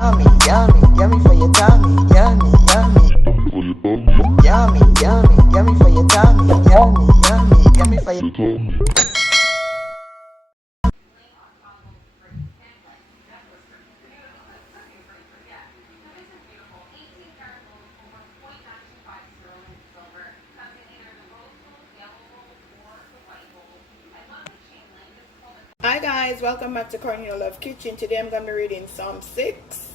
Yummy, yummy, yummy for your tummy. Yummy, yummy. Yummy, yummy, yummy for your tummy. Yummy, yummy, yummy for your tummy. Hi guys, welcome back to Cornelialove Kitchen. Today I'm going to be reading Psalm 6,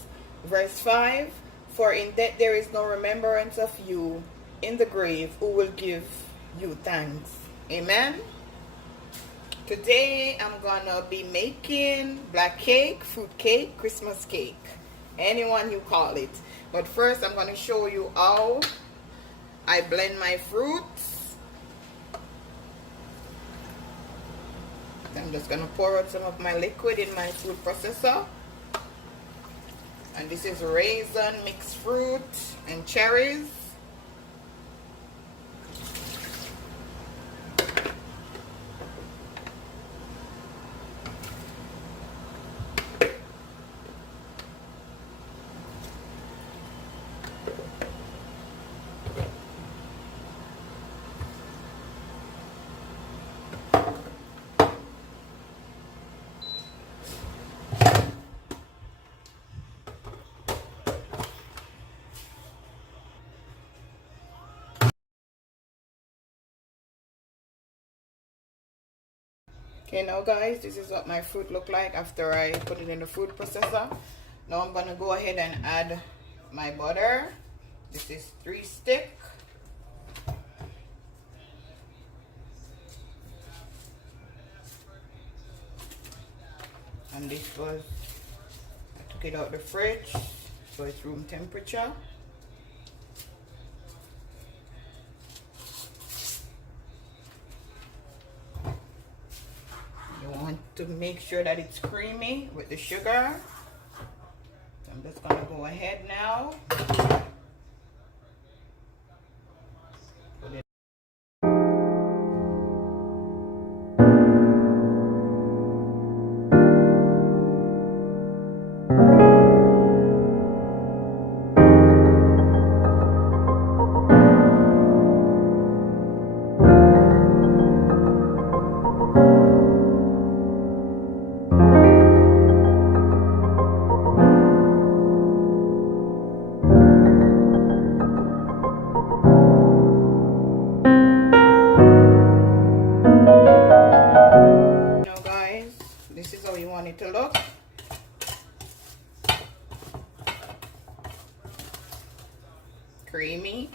verse 5. For in death there is no remembrance of you. In the grave, who will give you thanks? Amen. Today I'm going to be making black cake, fruit cake, Christmas cake. Anyone you call it. But first I'm going to show you how I blend my fruits. I'm just going to pour out some of my liquid in my food processor. And this is raisin, mixed fruit, and cherries. Okay, now guys, this is what my fruit look like after I put it in the food processor. Now I'm gonna go ahead and add my butter. This is 3 stick. And this was, I took it out the fridge, so it's room temperature. To make sure that it's creamy with the sugar. So I'm just gonna go ahead now. This is how you want it to look. Creamy.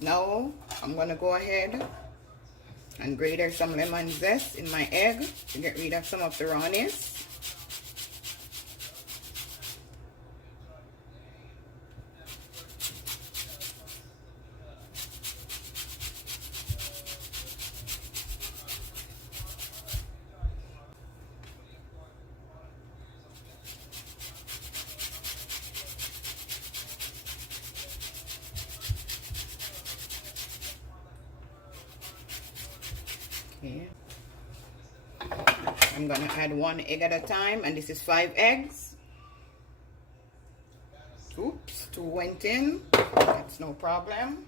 Now I'm gonna go ahead and grate some lemon zest in my egg to get rid of some of the rawness. Okay. I'm gonna add 1 egg at a time, and this is 5 eggs. Oops, 2 went in. That's no problem.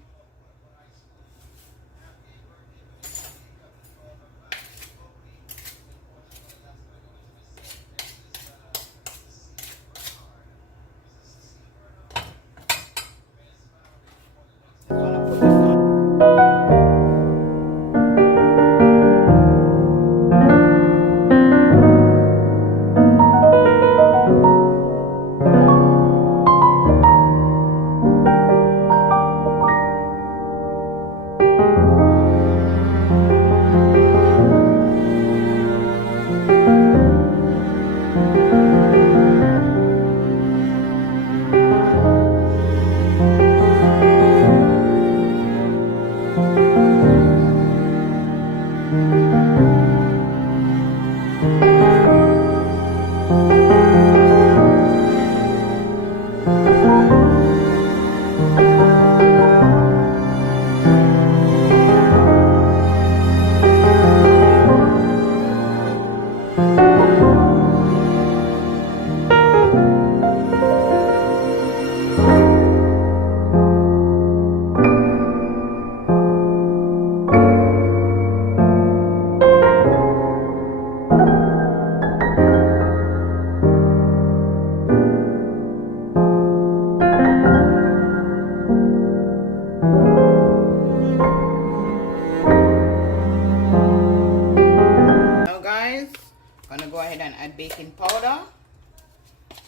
gonna go ahead and add baking powder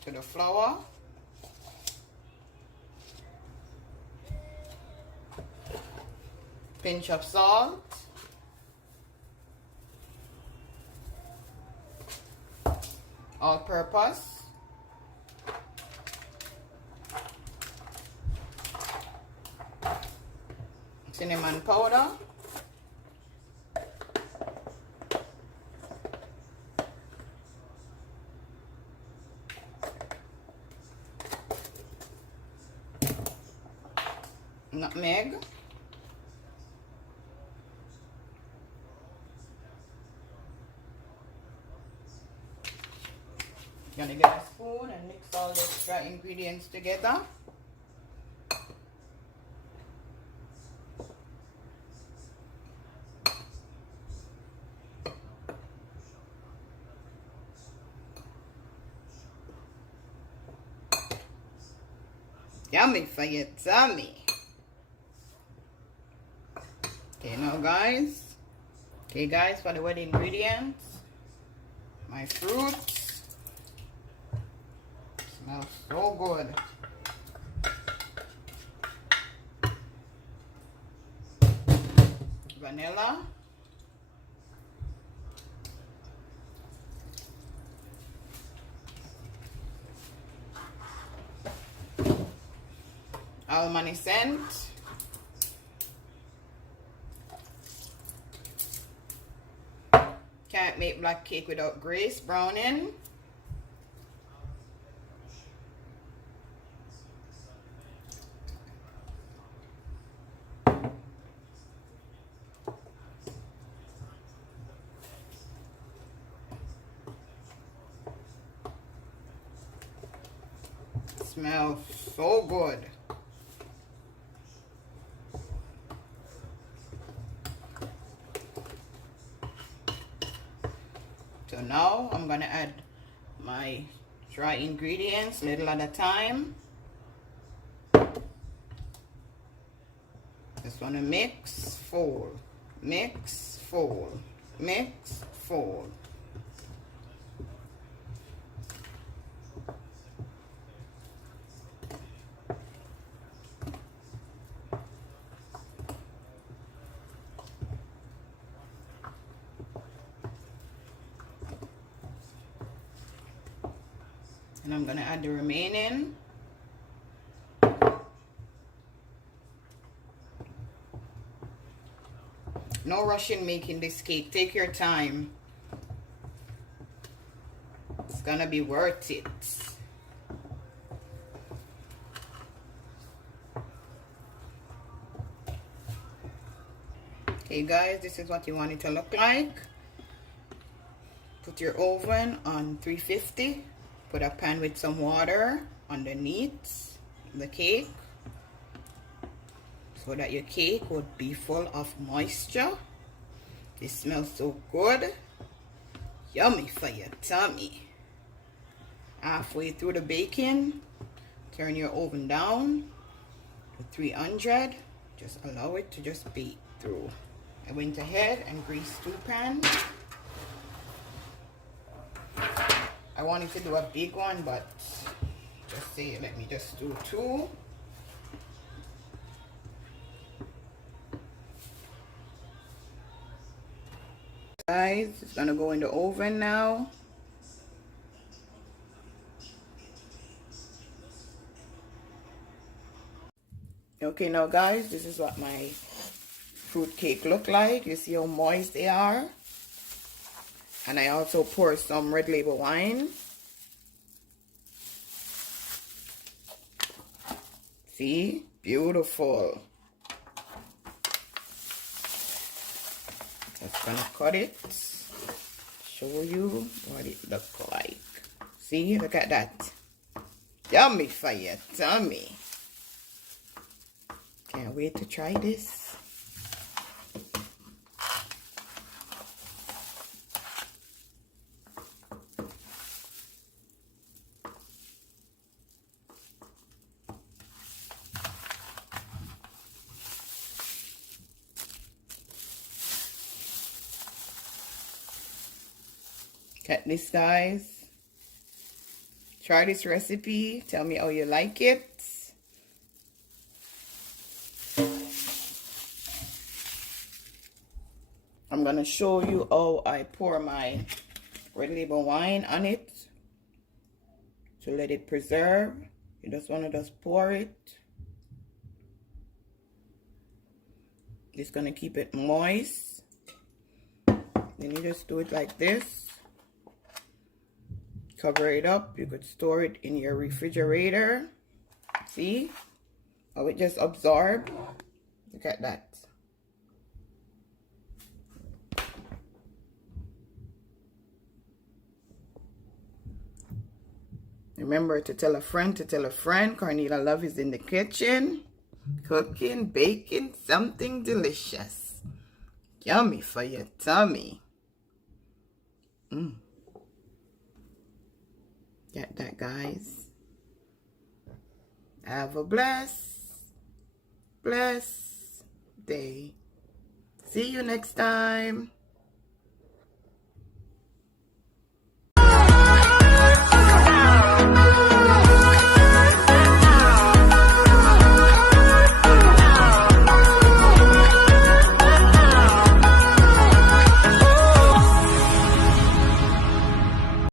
to the flour. Pinch of salt. All-purpose. Cinnamon powder. Nutmeg. Gonna get a spoon and mix all the dry ingredients together. Yummy for your tummy. Okay, now guys. Okay guys, for the wet ingredients, my fruits. Smells so good. Vanilla. Almond scent. Can't make black cake without Grace browning. Smells so good. So now I'm gonna add my dry ingredients little at a time. Just wanna mix, fold, mix, fold, mix, fold. And I'm gonna add the remaining. No rush in making this cake. Take your time. It's gonna be worth it. Okay guys, this is what you want it to look like. Put your oven on 350. Put a pan with some water underneath the cake so that your cake would be full of moisture. This smells so good. Yummy for your tummy. Halfway through the baking, turn your oven down to 300. Just allow it to just bake through. I went ahead and greased 2 pans. I wanted to do a big one, but just say let me just do 2. Guys, it's gonna go in the oven now. Okay, now guys, this is what my fruit cake look like. You see how moist they are. And I also pour some red label wine. See? Beautiful. Just gonna cut it. Show you what it looks like. See? Look at that. Yummy for your tummy. Can't wait to try this. Get this, guys. Try this recipe. Tell me how you like it. I'm gonna show you how I pour my red label wine on it to let it preserve. You just want to just pour it. It's gonna keep it moist. Then you just do it like this. Cover it up. You could store it in your refrigerator. See how it just absorbed? Look at that. Remember to tell a friend to tell a friend. Cornelialove is in the kitchen, cooking, baking something delicious. Yummy for your tummy. Get that, guys. Have a blessed day. See you next time.